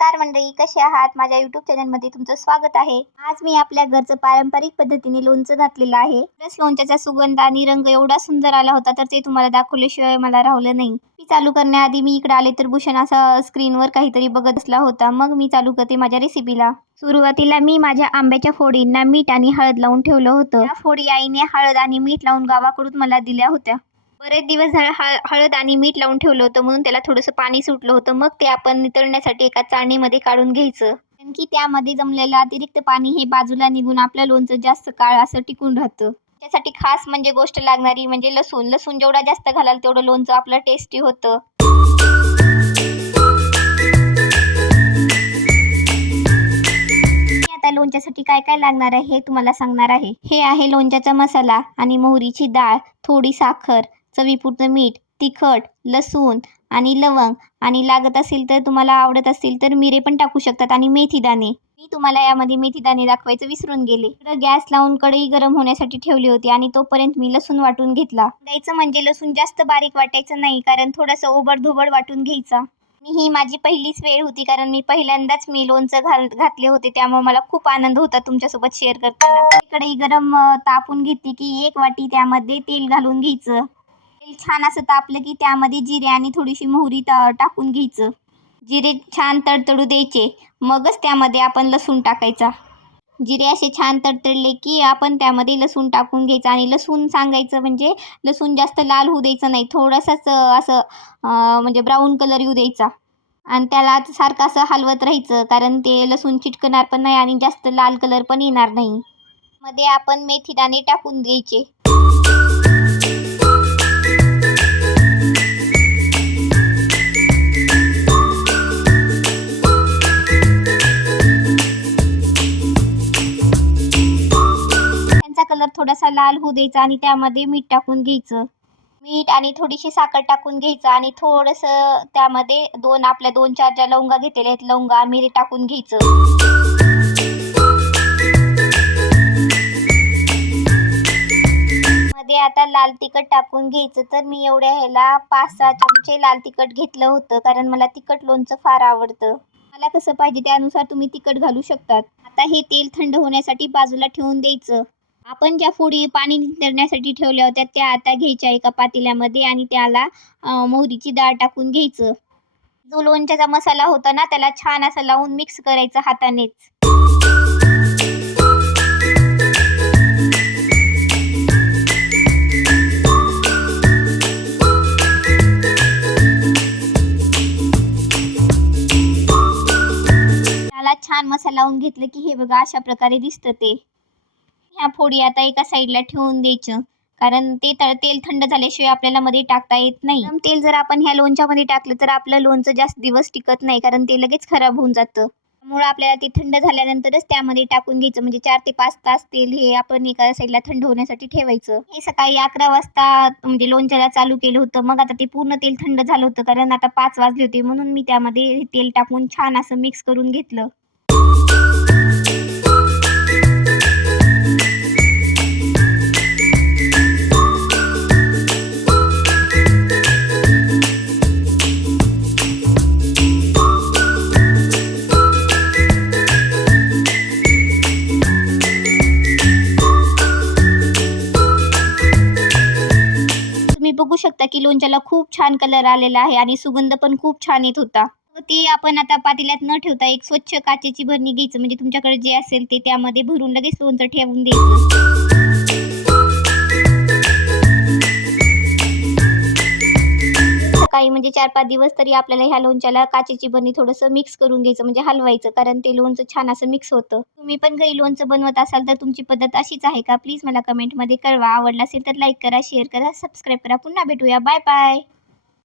नमस्कार मंडळी, कसे आहात? माझ्या YouTube चॅनलमध्ये तुमचं स्वागत आहे. आज मी आपल्या घरचं पारंपरिक पद्धतीने लोणचं घातलेलं आहे. रस लोणच्याचा सुगंध आणि रंग एवढा सुंदर आला होता तर ते तुम्हाला दाखवल्याशिवाय मला राहिलं नाही. मी चालू करण्याआधी मी इकडे आले तर भूषण असा स्क्रीनवर काहीतरी बघत असला होता. मग मी चालू करते माझ्या रेसिपीला. सुरुवातीला मी माझ्या आंब्याच्या फोडींना मीठ आणि हळद लावून ठेवलं होतं. या फोडी आईने हळद आणि मीठ लावून गावाकडून मला दिल्या होत्या. बरेच दिवस हळद आणि मीठ लावून ठेवलं होतं म्हणून त्याला थोडंसं पाणी सुटलं होतं. मग ते आपण नितळण्यासाठी एका चाळणीमध्ये काढून घ्यायचं. कारण की त्यामध्ये जमलेलं अतिरिक्त पाणी हे बाजूला निघून आपलं लोणचं जास्त काळ असं टिकून राहतं. त्यासाठी खास म्हणजे गोष्ट लागणारी म्हणजे लसूण जेवढा जास्त घालाल तेवढं लोणचं आपलं टेस्टी होतं. आता लोणच्यासाठी काय काय लागणार आहे हे तुम्हाला सांगणार आहे. हे आहे लोणच्याचा मसाला आणि मोहरीची डाळ, थोडी साखर, चवीपुरतं मीठ, तिखट, लसूण आणि लवंग आणि लागत असेल तर तुम्हाला आवडत असतील तर मिरे पण टाकू शकतात आणि मेथी दाणे. मी तुम्हाला यामध्ये मेथी दाणे दाखवायचं विसरून गेले. इकडं गॅस लावून कढई गरम होण्यासाठी ठेवली होती आणि तोपर्यंत मी लसूण वाटून घेतला. द्यायचं म्हणजे लसूण जास्त बारीक वाटायचं नाही, कारण थोडंसं ओबडधोबड वाटून घ्यायचा. ही माझी पहिलीच वेळ होती, कारण मी पहिल्यांदाच लोणचं घातले होते, त्यामुळे मला खूप आनंद होता तुमच्यासोबत शेअर करताना. कढई गरम तापून घेतली की एक वाटी त्यामध्ये तेल घालून घ्यायचं. तेल छान असं तापलं की त्यामध्ये जिरे आणि थोडीशी मोहरी टाकून घ्यायचं. जिरे छान तडतडू द्यायचे, मगच त्यामध्ये आपण लसूण टाकायचा. जिरे असे छान तडतडले की आपण त्यामध्ये लसूण टाकून घ्यायचं आणि लसूण सांगायचं म्हणजे लसूण जास्त लाल होऊ द्यायचं नाही, थोडंसंच असं म्हणजे ब्राऊन कलर येऊ द्यायचा आणि त्याला सारखं असं हलवत राहायचं, कारण ते लसूण चिटकणार पण नाही आणि जास्त लाल कलर पण येणार नाही. मध्ये आपण मेथी दाणे टाकून द्यायचे. कलर थोडासा लाल होऊ द्यायचा आणि त्यामध्ये मीठ टाकून घ्यायचं. मीठ आणि थोडीशी साखर टाकून घ्यायचं आणि थोडंसं त्यामध्ये आपल्या 2-4 ज्या लवंगा घेतलेल्या आहेत, लवंगा मिरी टाकून घ्यायचं. मध्ये आता लाल तिखट टाकून घ्यायचं. तर मी एवढ्या ह्याला 5-6 चमचे लाल तिखट घेतलं होतं, कारण मला तिखट लोणचं फार आवडतं. मला कसं पाहिजे त्यानुसार तुम्ही तिखट घालू शकतात. आता हे तेल थंड होण्यासाठी बाजूला ठेवून द्यायचं. आपण ज्या फोडी पाणी नितळण्यासाठी ठेवल्या होत्या त्या आता घ्यायच्या एका पातेल्यामध्ये आणि त्याला मोहरीची डाळ टाकून घ्यायचं. जो लोणच्याचा मसाला होता ना त्याला छान असं लावून मिक्स करायचं हातानेच. त्याला छान मसाला लावून घेतलं की हे बघा अशा प्रकारे दिसतं ते. ह्या फोडी आता एका साईडला ठेवून द्यायचं, कारण तेल थंड झाल्याशिवाय आपल्याला मध्ये टाकता येत नाही. तेल जर आपण ह्या लोणच्यामध्ये टाकलं तर आपलं लोणचं जास्त दिवस टिकत नाही, कारण ते लगेच खराब होऊन जातं. त्यामुळे आपल्याला ते थंड झाल्यानंतरच त्यामध्ये टाकून घ्यायचं. म्हणजे 4 ते 5 तास तेल हे आपण एका साईडला थंड होण्यासाठी ठेवायचं. हे सकाळी 11 वाजता म्हणजे लोणच्याला चालू केलं होतं. मग आता ते पूर्ण तेल थंड झालं होतं, कारण आता 5 वाजले होते, म्हणून मी त्यामध्ये तेल टाकून छान असं मिक्स करून घेतलं. बघू शकता की लोणच्याला खूप छान कलर आलेला आहे आणि सुगंध पण खूप छान येत होता. ते आपण आता पातेल्यात न ठेवता एक स्वच्छ काचेची भरणी घ्यायचं, म्हणजे तुमच्याकडे जे असेल ते त्यामध्ये भरून लगेच लोणचं ठेवून द्यायचं. सकाळी म्हणजे 4-5 दिवस तरी आपल्याला ह्या लोणच्याला काचेची भरणी थोडंसं मिक्स करून घ्यायचं, म्हणजे हलवायचं, कारण ते लोणचं छान असं मिक्स होतं. तुम्ही पण घरी लोणचं बनवत असाल तर तुमची पद्धत अशीच आहे का? प्लीज मला कमेंटमध्ये कळवा. आवडलं असेल तर लाईक करा, शेअर करा, सबस्क्राईब करा. पुन्हा भेटूया. Bye bye.